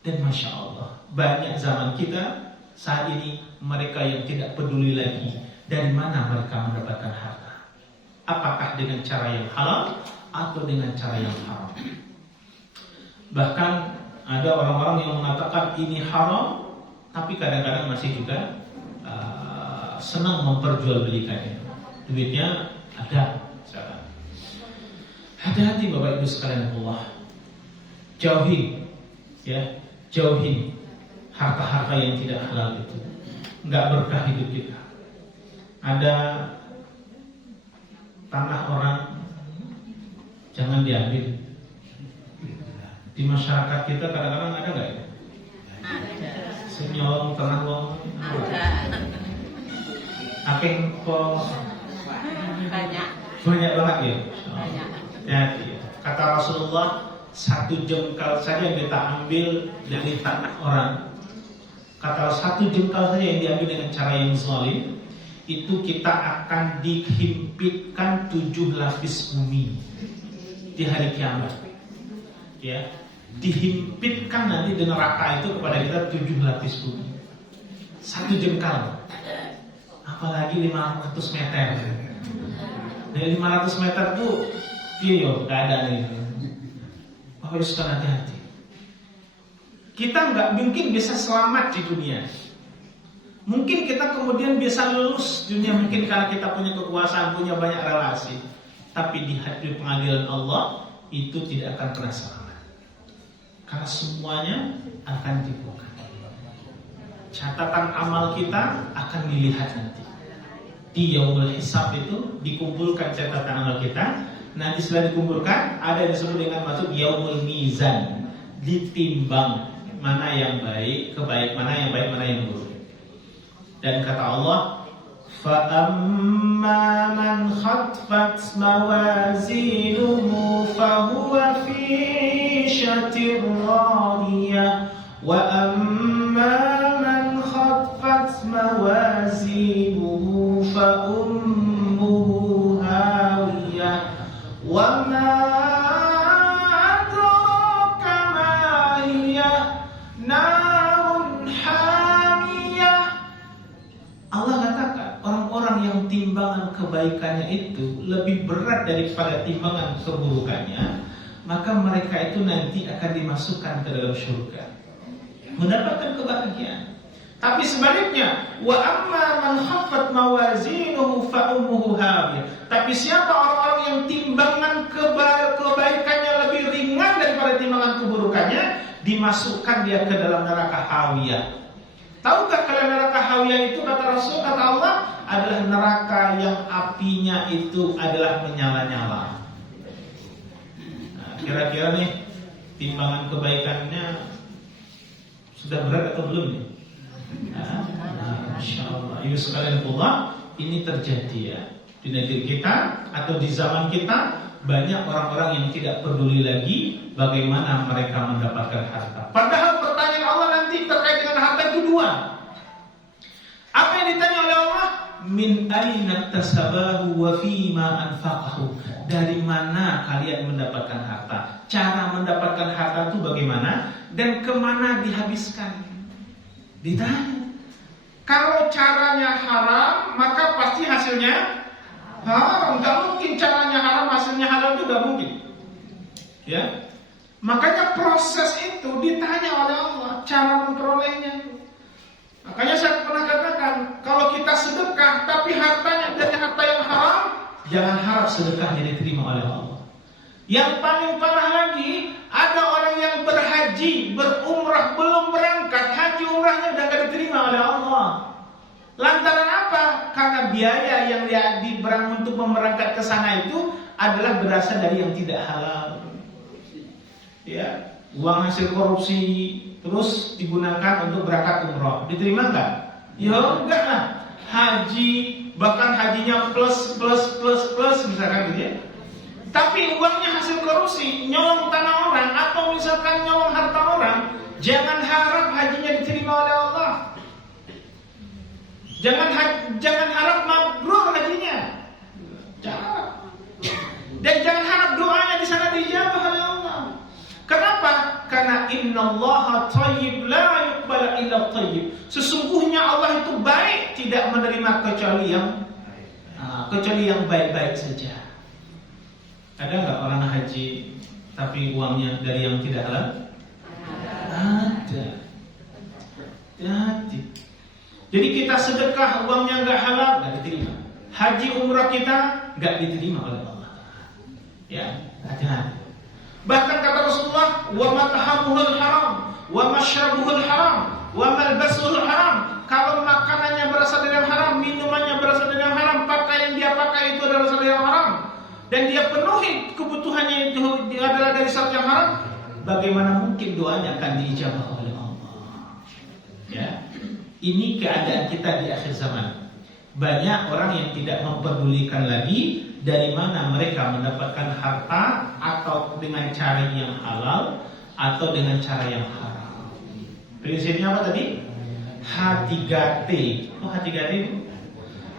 Dan Masya Allah, banyak zaman kita saat ini mereka yang tidak peduli lagi dari mana mereka mendapatkan harta, apakah dengan cara yang halal atau dengan cara yang haram. Bahkan ada orang-orang yang mengatakan ini haram, tapi kadang-kadang masih juga senang memperjualbelikannya. Duitnya ada. Hati-hati Bapak Ibu sekalian Allah. Jauhi, ya, jauhi harta-harta yang tidak halal itu. Enggak berkah hidup kita. Ada tanah orang, jangan diambil. Di masyarakat kita kadang-kadang ada nggak ya? Ada. Senyolong tanah wong. Ada. Akeh kok Banyak. banyak banget ya. Banyak. Jadi kata Rasulullah, satu jengkal saja yang kita ambil dari tanah orang. Kata satu jengkal saja yang diambil dengan cara yang zalim, itu kita akan dihimpitkan 7 lapis bumi di hari kiamat. Ya, dihimpitkan nanti di neraka itu kepada kita 7 lapis bumi. 1 jengkal. Apalagi 500 meter. Dari 500 meter tuh yo gak ada nih. Harus hati-hati. Kita nggak mungkin bisa selamat di dunia. Mungkin kita kemudian bisa lulus dunia mungkin karena kita punya kekuasaan, punya banyak relasi. Tapi di hadapan pengadilan Allah itu tidak akan pernah selamat. Karena semuanya akan dibuka. Catatan amal kita akan dilihat nanti. Di yaumul hisab itu dikumpulkan catatan amal kita. Nanti setelah dikumpulkan ada yang disebut dengan masuk yaumul mizan, ditimbang mana yang baik, mana yang baik, mana yang buruk. Dan kata Allah, fa amma man khaffat mawazinuhu fa huwa fi 'ishatir radiyah wa amma man khaffat mawazinuhu fa ummuhu hawiyah wa ma adraka ma hiya narun hamiyah. Allah katakan orang-orang yang timbangan kebaikannya itu lebih berat daripada timbangan keburukannya, maka mereka itu nanti akan dimasukkan ke dalam surga, mendapatkan kebahagiaan. Tapi sebaliknya, wa amma man khaffat mawazinuhu fa ummuhu hawiyah. Tapi siapa orang-orang yang timbangan kebaikannya lebih ringan daripada timbangan keburukannya, dimasukkan dia ke dalam neraka hawiyah. Tahukah kalian neraka hawiyah itu, kata Rasul, kata Allah, adalah neraka yang apinya itu adalah menyala-nyala. Nah, kira-kira nih timbangan kebaikannya sudah berat atau belum nih? Masya Allah. Ibu sekalian Allah, ini terjadi ya di negeri kita atau di zaman kita. Banyak orang-orang yang tidak peduli lagi bagaimana mereka mendapatkan harta. Padahal pertanyaan Allah nanti terkait dengan harta itu 2. Apa yang ditanya oleh Allah? Min aina tasabahu wa fima anfaqahu. Dari mana kalian mendapatkan harta? Cara mendapatkan harta itu bagaimana? Dan kemana dihabiskan? Ditanya. Kalau caranya haram, maka pasti hasilnya haram. Gak mungkin caranya haram, hasilnya halal itu gak mungkin. Ya, makanya proses itu ditanya oleh Allah, cara memperolehnya. Makanya saya pernah katakan, kalau kita sedekah tapi hartanya dari harta yang haram, jangan harap sedekahnya diterima oleh Allah. Yang paling parah lagi, ada orang yang berhaji, berumrah, belum berangkat, haji umrahnya udah gak diterima oleh Allah. Lantaran apa? Karena biaya yang dia diberang untuk berangkat ke sana itu adalah berasal dari yang tidak halal. Ya, uang hasil korupsi terus digunakan untuk berangkat umrah, diterima nggak? Ya enggak lah. Haji, bahkan hajinya plus misalkan gitu ya. Tapi uangnya hasil korupsi, nyolong tanah orang atau misalkan nyolong harta orang, jangan harap hajinya diterima oleh Allah. Jangan harap mabrur hajinya. Jangan. Dan jangan harap doanya di sana dijawab oleh Allah. Kenapa? Karena innallaha thayyib la yuqbalu illa thayyib. Sesungguhnya Allah itu baik, tidak menerima kecuali yang baik-baik saja. Ada nggak orang haji tapi uangnya dari yang tidak halal? Ada. Hati. Jadi kita sedekah uangnya nggak halal, nggak diterima. Haji umrah kita nggak diterima oleh Allah. Ya, hati-hati. Bahkan kata Rasulullah, wa mat'amuhul haram, wa mashrabuhul haram, wa malbasuhul haram. Kalau makanannya berasal dari yang haram, minumannya berasal dari yang haram, pakaian yang dia pakai itu adalah berasal dari yang haram, dan dia penuhi kebutuhannya itu adalah dari satu yang haram, bagaimana mungkin doanya akan diijabah oleh Allah? Ya, ini keadaan kita di akhir zaman. Banyak orang yang tidak memperdulikan lagi dari mana mereka mendapatkan harta, atau dengan cara yang halal atau dengan cara yang haram. Prinsipnya apa tadi? H3T. Oh, H3T itu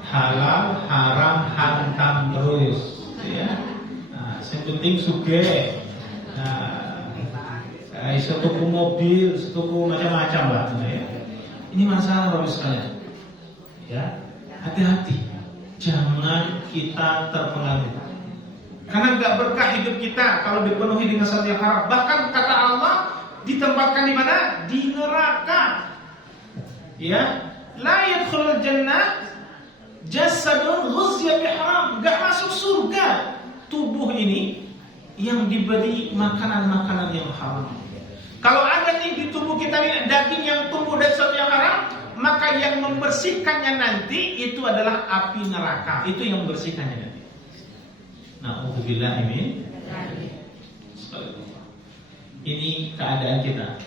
halal, haram, hantam terus. Ya. Nah, yang penting sugih. Nah, setuku mobil, setuku macam-macam lah, ya. Ini masalah Bapak sekalian. Ya, hati-hati, jangan kita terpengaruh. Karena nggak berkah hidup kita kalau dipenuhi dengan sesuatu yang haram. Bahkan kata Allah ditempatkan di mana? Di neraka. Ya, la yadkhulul jannah jasadun ghuzziya biharam. Nggak masuk surga tubuh ini yang diberi makanan-makanan yang haram. Kalau ada nih di tubuh kita ini daging yang tumbuh dari sesuatu yang haram, maka yang membersihkannya nanti itu adalah api neraka. Itu yang membersihkannya nanti. Na'udzubillah min. Ini keadaan kita.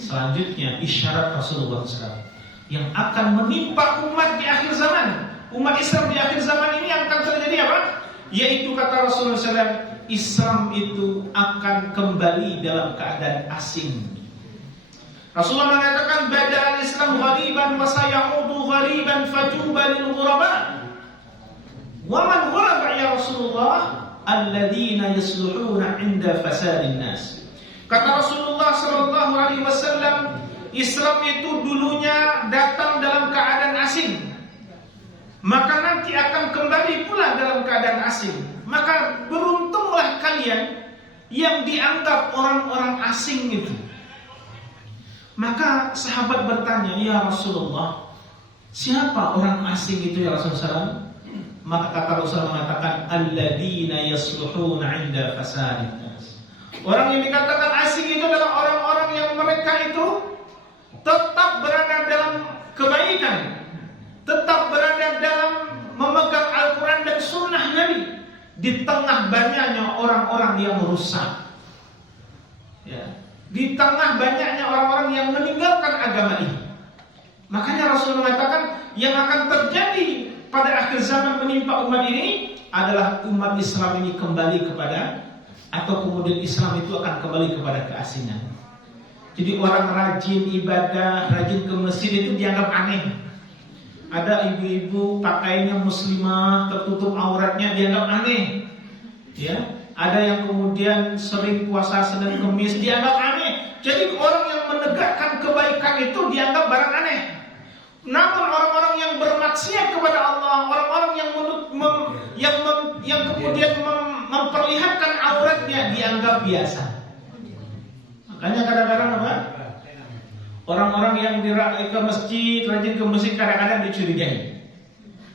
Selanjutnya isyarat Rasulullah SAW yang akan menimpa umat di akhir zaman. Umat Islam di akhir zaman ini yang akan terjadi apa? Yaitu kata Rasulullah SAW, Islam itu akan kembali dalam keadaan asing. Rasulullah mengatakan bada'al Islam ghariban wa sayaudu ghariban fatuba lil ghuraba. Wa man ghuraba ya Rasulullah alladzina yasluhuna 'inda fasadin nas. Kata Rasulullah sallallahu alaihi wasallam, Islam itu dulunya datang dalam keadaan asing, maka nanti akan kembali pula dalam keadaan asing. Maka beruntunglah kalian yang dianggap orang-orang asing itu. Maka sahabat bertanya, ya Rasulullah, siapa orang asing itu ya Rasulullah? Maka kata Rasulullah mengatakan, alladzina yasluhuna 'inda fasadin nas. Orang yang dikatakan asing itu adalah orang-orang yang mereka itu tetap berada dalam kebaikan, tetap berada dalam memegang Al-Quran dan Sunnah Nabi di tengah banyaknya orang-orang yang rusak, ya, di tengah banyaknya orang-orang yang meninggalkan agama ini. Makanya Rasulullah mengatakan yang akan terjadi pada akhir zaman menimpa umat ini adalah umat Islam ini kembali kepada, atau kemudian Islam itu akan kembali kepada keasingan. Jadi orang rajin ibadah, rajin ke masjid itu dianggap aneh. Ada ibu-ibu pakainya muslimah, tertutup auratnya, dianggap aneh. Ya, ada yang kemudian sering puasa Senin Kemis, dianggap aneh. Jadi orang yang menegakkan kebaikan itu dianggap barang aneh. Namun orang-orang yang bermaksiat kepada Allah, orang-orang yang kemudian memperlihatkan auratnya dianggap biasa. Makanya kadang-kadang apa? Orang-orang yang ke masjid, rajin ke masjid kadang-kadang dicurigai.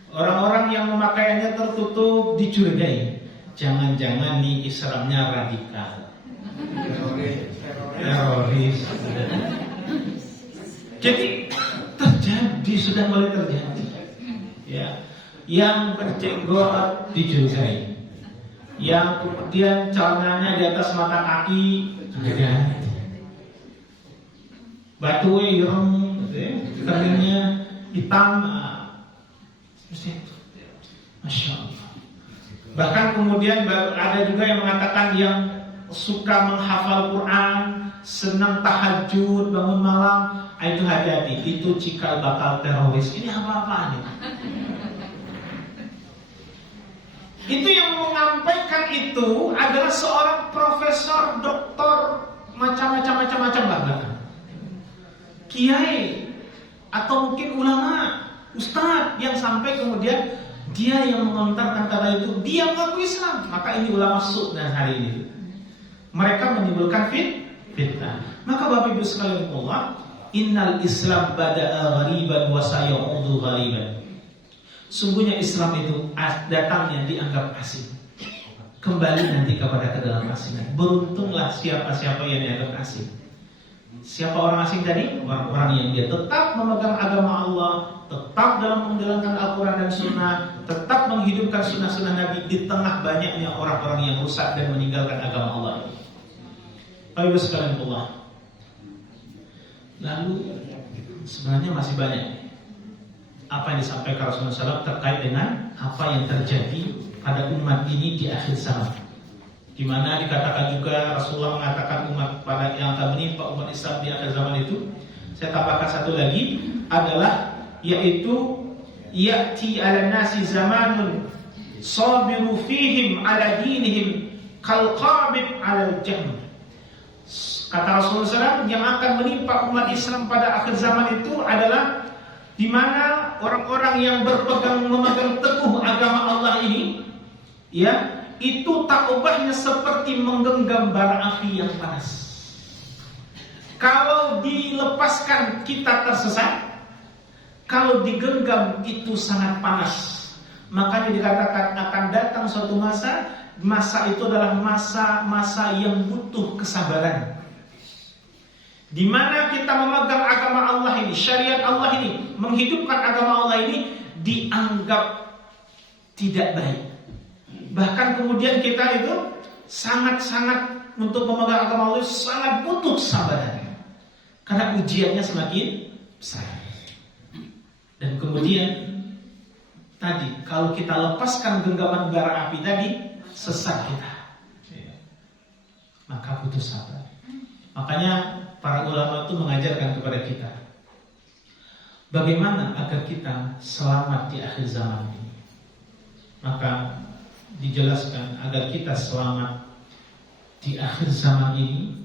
Orang-orang yang pemakaiannya tertutup dicurigai. Jangan-jangan nih Islamnya radikal, teroris. Jadi terjadi, sudah mulai terjadi. Ya, yang berjenggot dicurigai, yang kemudian celananya di atas mata kaki ada. Batu ireng, keningnya hitam, Masya Allah. Bahkan kemudian ada juga yang mengatakan yang suka menghafal Quran, senang tahajud, bangun malam, itu hati-hati, itu cikal bakal teroris. Ini apa-apaan ini? Itu yang menyampaikan itu adalah seorang profesor, doktor, macam-macam bahkan kiai atau mungkin ulama, ustadz yang sampai kemudian dia yang mengontarkan kata itu, dia mengaku Islam. Maka ini ulama su' dan hari ini mereka menimbulkan fitnah. Maka Bapak Ibu sekalian Allah, innal Islam bada'a ghariban wa sayaudu ghariban. Sungguhnya Islam itu datangnya dianggap asing, kembali nanti kepada kedalam asingan. Beruntunglah siapa-siapa yang dianggap asing. Siapa orang asing tadi? Orang-orang yang dia tetap memegang agama Allah, tetap dalam menjalankan Al-Quran dan Sunnah, tetap menghidupkan sunnah-sunnah Nabi di tengah banyaknya orang-orang yang rusak dan meninggalkan agama Allah. Bapak Ibu sekalian Allah, lalu sebenarnya masih banyak apa yang disampaikan Rasulullah SAW terkait dengan apa yang terjadi pada umat ini di akhir zaman, di mana dikatakan juga Rasulullah mengatakan umat pada yang akan menimpa umat Islam di akhir zaman itu. Saya tambahkan satu lagi adalah yaitu ya'ti 'ala nasi zamanun sabiru fihim 'ala dinihim kal qabid 'ala al-jahm. Kata Rasulullah SAW, yang akan menimpa umat Islam pada akhir zaman itu adalah di mana orang-orang yang memegang teguh agama Allah ini, ya, itu tak ubahnya seperti menggenggam bara api yang panas. Kalau dilepaskan kita tersesat, kalau digenggam itu sangat panas. Makanya dikatakan akan datang suatu masa itu adalah masa yang butuh kesabaran. Di mana kita memegang agama Allah ini, syariat Allah ini, menghidupkan agama Allah ini dianggap tidak baik. Bahkan kemudian kita itu sangat-sangat untuk memegang agama Allah sangat butuh kesabaran. Karena ujiannya semakin besar. Dan kemudian tadi kalau kita lepaskan genggaman bara api tadi, sesat kita. Maka butuh sabar. Makanya para ulama itu mengajarkan kepada kita bagaimana agar kita selamat di akhir zaman ini. Maka dijelaskan agar kita selamat di akhir zaman ini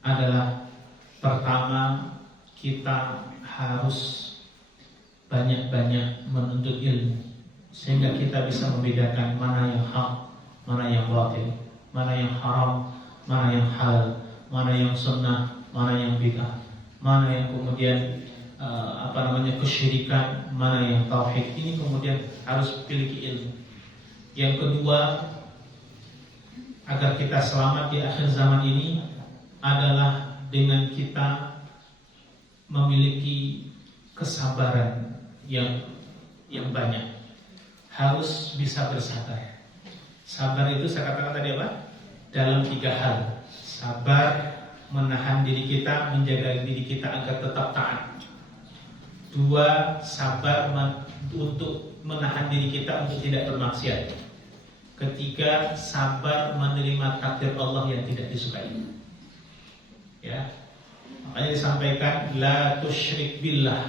adalah pertama, kita harus banyak-banyak menuntut ilmu sehingga kita bisa membedakan mana yang hak, mana yang batil, mana yang haram, mana yang halal, mana yang sunnah, mana yang bid'ah, mana yang kemudian kesyirikan, mana yang tauhid. Ini kemudian harus memiliki ilmu. Yang kedua, agar kita selamat di akhir zaman ini adalah dengan kita memiliki kesabaran yang banyak. Harus bisa bersabar. Sabar itu saya katakan tadi apa? Dalam 3 hal. Sabar menahan diri kita, menjaga diri kita agar tetap taat. 2, sabar untuk menahan diri kita untuk tidak bermaksiat. 3, sabar menerima takdir Allah yang tidak disukai. Ya, makanya disampaikan la tusyrik billah.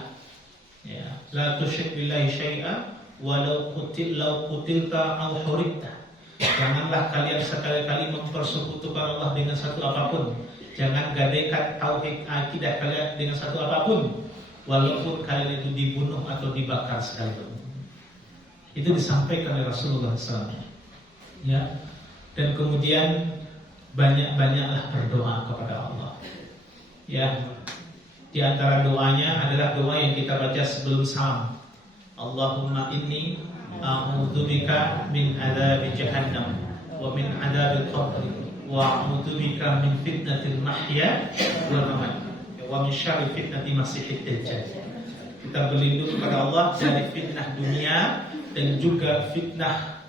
Ya, la tusyrik billahi syai'a walau qutilta aw huribta. Janganlah kalian sekali-kali mempersekutukan Allah dengan satu apapun. Jangan gadaikan tauhid akidah kalian dengan satu apapun, walaupun kalian itu dibunuh atau dibakar sekalipun. Itu disampaikan oleh Rasulullah SAW. Ya, dan kemudian banyak-banyaklah berdoa kepada Allah. Ya, di antara doanya adalah doa yang kita baca sebelum salam. Allahumma inni a'udzubika min adzabi jahannam wa min adzabil qabr wa a'udzubika min fitnatil mahya wal mamat wa min syarri fitnati masiihid dajjal. Kita berlindung kepada Allah dari fitnah dunia dan juga fitnah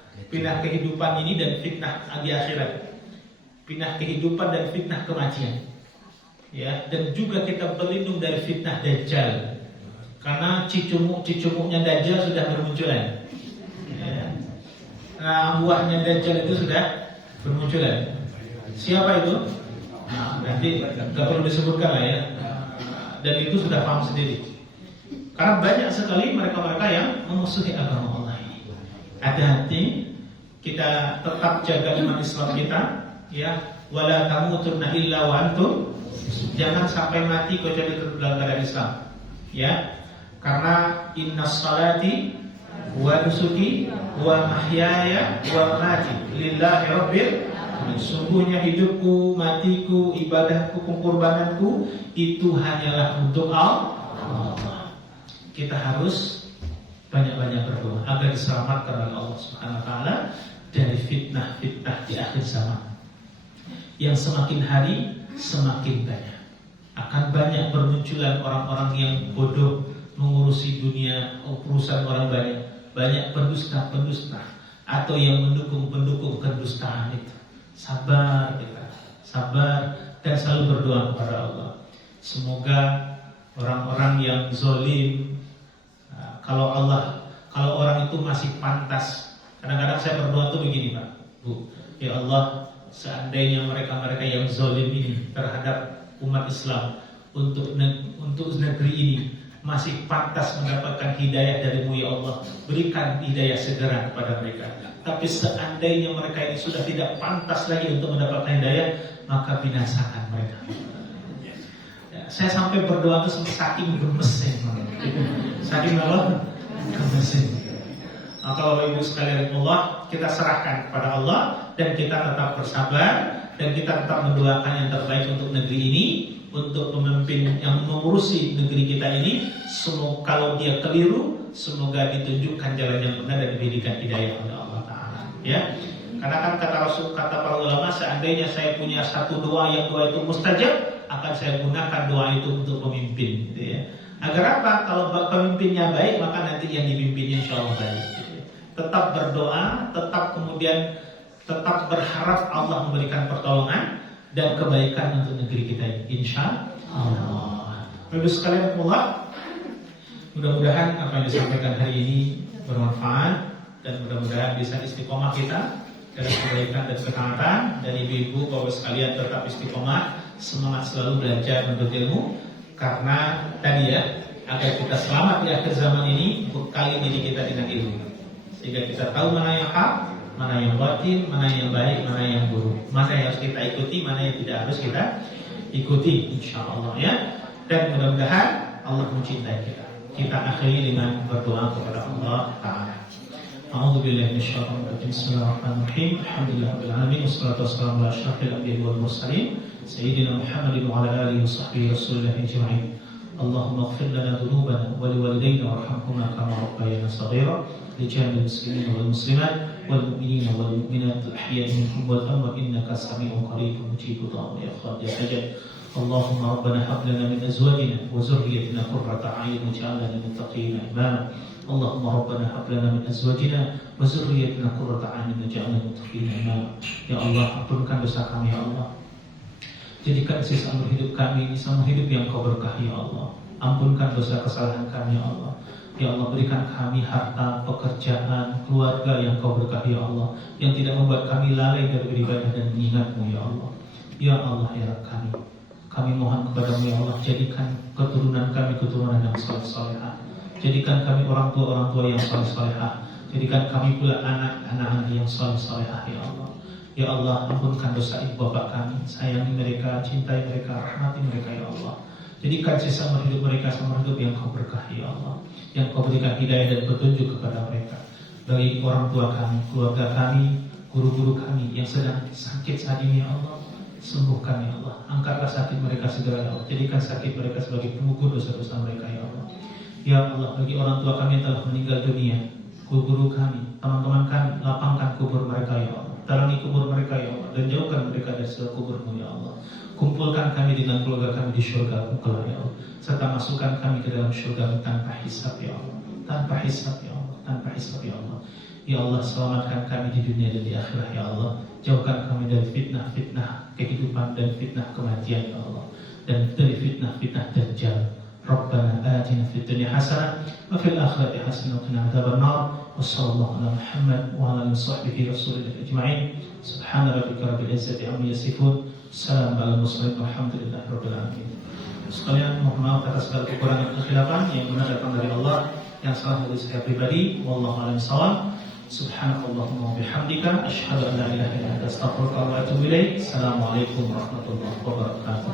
kehidupan ini dan fitnah di akhirat. Fitnah kehidupan dan fitnah kematian. Ya, dan juga kita berlindung dari fitnah Dajjal. Karena cicumuknya Dajjal sudah bermunculan. Ya. Nah, buahnya Dajjal itu sudah bermunculan. Siapa itu? Nah, nanti gak perlu disebutkan lah ya. Dan itu sudah paham sendiri. Karena banyak sekali mereka-mereka yang memusuhi agama Allah ini. Hati-hati, kita tetap jaga iman Islam kita, ya. Wala tamutunna illa wa antum. Jangan sampai mati kecuali dalam keadaan Islam, ya. Karena innas salati wa nusuki wa mahyaya wa mamati lillahi rabbil alamin. Sungguhnya hidupku, matiku, ibadahku, pengorbananku itu hanyalah untuk Allah. Kita harus banyak-banyak berdoa agar diselamatkan oleh Allah Subhanahu wa taala dari fitnah-fitnah di akhir zaman. Yang semakin hari semakin banyak. Akan banyak bermunculan orang-orang yang bodoh mengurusi dunia, urusan orang banyak. Banyak pendusta-pendusta atau yang mendukung kedustaan itu. Sabar kita, sabar dan selalu berdoa kepada Allah. Semoga orang-orang yang zalim, kalau orang itu masih pantas. Kadang-kadang saya berdoa tuh begini, Pak, Bu. Ya Allah, seandainya mereka-mereka yang zalim ini terhadap umat Islam untuk negeri ini masih pantas mendapatkan hidayah darimu ya Allah, berikan hidayah segera kepada mereka. Tapi seandainya mereka ini sudah tidak pantas lagi untuk mendapatkan hidayah, maka binasakan mereka. Ya, saya sampai berdoa itu saking gemesnya, saking apa? Gemesnya. Maka Bapak Ibu sekalian Allah, kita serahkan kepada Allah dan kita tetap bersabar dan kita tetap mendoakan yang terbaik untuk negeri ini, untuk pemimpin yang mengurusi negeri kita ini. Semoga kalau dia keliru, semoga ditunjukkan jalan yang benar dan diberikan hidayah oleh Allah Taala. Ya, karena kan kata Rasul, kata para ulama, seandainya saya punya satu doa yang doa itu mustajab, akan saya gunakan doa itu untuk pemimpin. Gitu ya. Agar apa? Kalau pemimpinnya baik, maka nanti yang dipimpinnya insya Allah baik. Gitu ya. Tetap berdoa, tetap berharap Allah memberikan pertolongan dan kebaikan untuk negeri kita ini, insya Allah. Bapak sekalian Allah, mudah-mudahan apa yang disampaikan hari ini bermanfaat dan mudah-mudahan bisa istiqomah kita dalam kebaikan dan ketaatan. Dan ibu-ibu, bapak sekalian tetap istiqomah, semangat selalu belajar menuntut ilmu, karena tadi ya, agar kita selamat di akhir zaman ini, bekali diri kita dengan ilmu, sehingga kita tahu mana yang hak, mana yang batin, mana yang baik, mana yang buruk, mana yang harus kita ikuti, mana yang tidak harus kita ikuti, insyaallah ya. Dan mudah-mudahan Allah mencintai kita. Kita akhiri dengan berdoa kepada Allah Ta'ala. A'udzubillahi minasyaitonir rajim. Bismillahirrahmanirrahim. Alhamdulillahirabbil alamin wassalatu wassalamu ala asyrafil anbiya'i wal mursalin sayyidina Muhammadin wa ala alihi washabbihi rasulillah ajma'in. Allahumma ighfir lana dhunubana wa liwalidayna warhamhuma kama rabbayana shaghira. لجميع المسلمين والمسلمات والمؤمنين والمؤمنات الأحياء منهم والأموات إنك سميع قريب مجيب دعاء يا خالد يا حجر. اللهم ربنا هب لنا من أزواجنا وذريتنا قرة أعين واجعلنا للمتقين إماما. اللهم ربنا هب لنا من أزواجنا وذريتنا قرة أعين واجعلنا للمتقين إماما. Ya Allah, ampunkan dosa kami ya Allah. Jadikan sisa umur hidup kami sisa umur hidup yang Kau berkahi ya Allah. Ampunkan dosa kesalahan kami ya Allah. Ya Allah, berikan kami harta, pekerjaan, keluarga yang Kau berkahi ya Allah, yang tidak membuat kami lalai dari beribadah dan mengingat-Mu ya Allah. Ya Allah ya Rabb kami mohon kepada-Mu ya Allah, jadikan keturunan kami keturunan yang saleh-salehah. Jadikan kami orang tua yang saleh-salehah. Jadikan kami pula anak-anak yang saleh-salehah ya Allah. Ya Allah, ampunkan dosa ibu bapak kami, sayangi mereka, cintai mereka, rahmati mereka ya Allah. Jadikan sisa hidup mereka sama hidup yang Kau berkahi ya Allah, yang Kau berikan hidayah dan petunjuk kepada mereka. Bagi orang tua kami, keluarga kami, guru-guru kami yang sedang sakit saat ini ya Allah, sembuhkan ya Allah. Angkatlah sakit mereka segera ya Allah. Jadikan sakit mereka sebagai pengukur dosa-dosa mereka ya Allah. Ya Allah, bagi orang tua kami yang telah meninggal dunia, guru-guru kami, teman-teman kami, lapangkan kubur mereka ya Allah. Tarangi kubur mereka ya Allah, dan jauhkan mereka dari segala kubur-Mu ya Allah. Kumpulkan kami dengan keluarga kami di surga-Mu kelak ya Allah, serta masukkan kami ke dalam surga tanpa hisab ya Allah, tanpa hisab ya Allah, tanpa hisab ya Allah. Ya Allah, selamatkan kami di dunia dan di akhirat ya Allah. Jauhkan kami dari fitnah-fitnah kehidupan dan fitnah kematian ya Allah, dan dari fitnah-fitnah dajjal. Rabbana atina fid dunya hasanah wa fil akhirati hasanah wa qina adzabannar. Wassallallahu ala Muhammad wa ala alihi washabbihi rasulillah ajma'in. Subhana rabbika rabbil izzati amma yasifun. Salam ala mursalin walhamdulillahi rabbil alamin. Sekalian mohon maaf atas segala kekurangan dan kekhilafan, yang benar datang dari Allah, yang salah dari saya pribadi. Wallahu a'lam bishawab. Subhanakallahumma wa bihamdika asyhadu an la ilaha illa anta astaghfiruka wa atubu ilaik. Assalamualaikum warahmatullahi wabarakatuh.